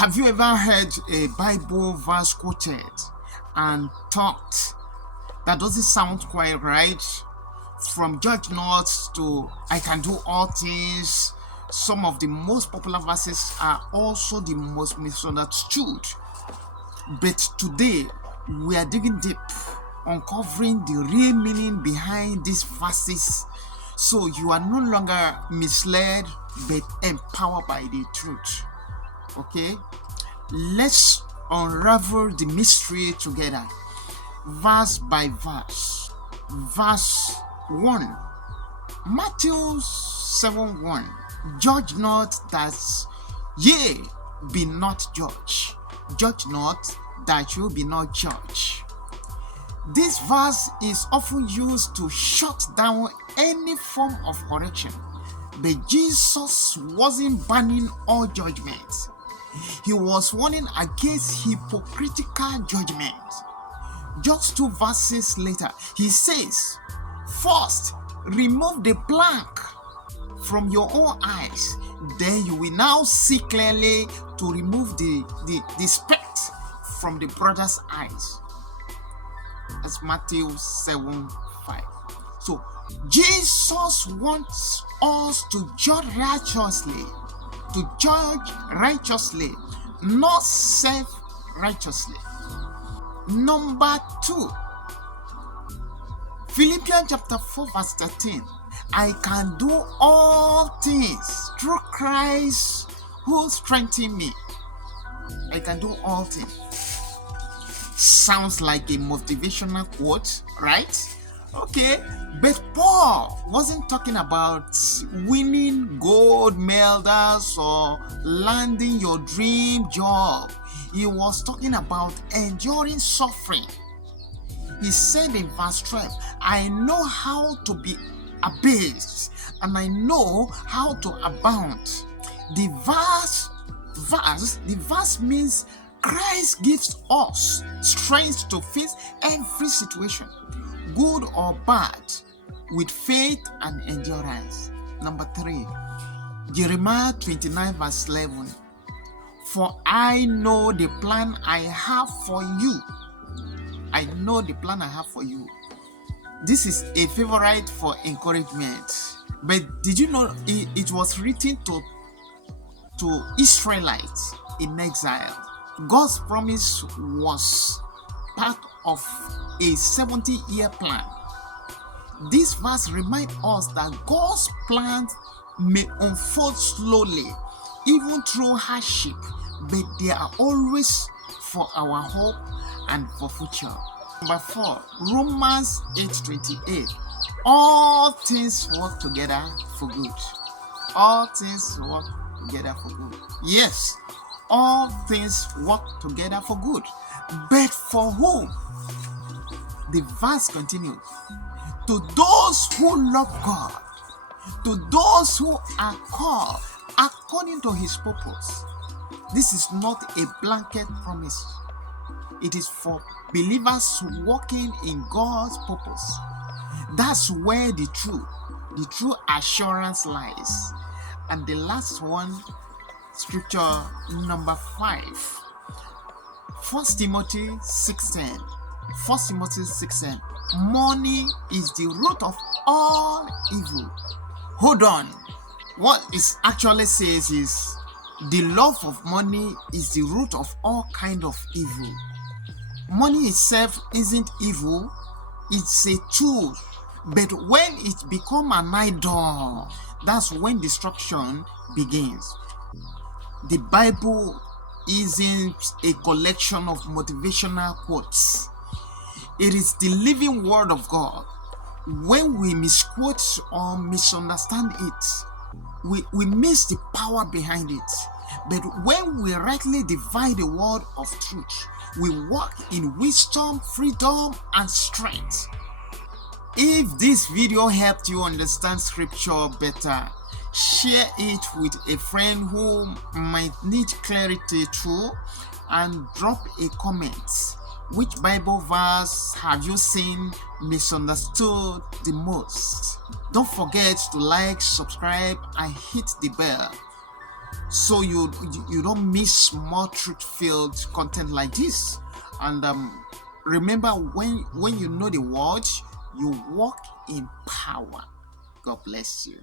Have you ever heard a Bible verse quoted and thought that doesn't sound quite right? From judge not to I can do all things. Some of the most popular verses are also the most misunderstood. But today we are digging deep, uncovering the real meaning behind these verses, so you are no longer misled but empowered by the truth. Okay, let's unravel the mystery together, verse by verse. Verse 1, Matthew 7:1. Judge not that ye be not judged. Judge not that you be not judged. This verse is often used to shut down any form of correction, but Jesus wasn't banning all judgment. He was warning against hypocritical judgment. Just 2 verses later, he says, first, remove the plank from your own eyes, then you will now see clearly to remove the speck from the brother's eyes. That's Matthew 7:5. So Jesus wants us to judge righteously, not self-righteously. Number 2, Philippians chapter 4 verse 13. I can do all things through Christ who strengthens me. I can do all things. Sounds like a motivational quote, right? Okay, but Paul wasn't talking about winning gold medals or landing your dream job. He was talking about enduring suffering. He said in verse 12, I know how to be abased and I know how to abound. The verse means Christ gives us strength to face every situation, good or bad, with faith and endurance. Number 3, Jeremiah 29 verse 11. For I know the plan I have for you. I know the plan I have for you. This is a favorite for encouragement. But did you know it was written to Israelites in exile? God's promise was part of a 70-year plan. This verse reminds us that God's plans may unfold slowly, even through hardship, but they are always for our hope and for future. Number 4, Romans 8:28. All things work together for good. All things work together for good. Yes, all things work together for good. But for whom? The verse continues. To those who love God, to those who are called according to his purpose. This is not a blanket promise. It is for believers walking in God's purpose. That's where the true assurance lies. And the last one, scripture number 5, 1 Timothy 6:10. 1 Timothy 6:10. Money is the root of all evil. Hold on. What it actually says is the love of money is the root of all kind of evil. Money itself isn't evil, it's a tool. But when it becomes an idol, that's when destruction begins. The Bible isn't a collection of motivational quotes. It is the living word of God. When we misquote or misunderstand it, we miss the power behind it. But when we rightly divide the word of truth, we walk in wisdom, freedom, and strength. If this video helped you understand scripture better, share it with a friend who might need clarity too, and drop a comment. Which Bible verse have you seen misunderstood the most? Don't forget to like, subscribe, and hit the bell. so you don't miss more truth-filled content like this. And remember, when you know the word, you walk in power. God bless you.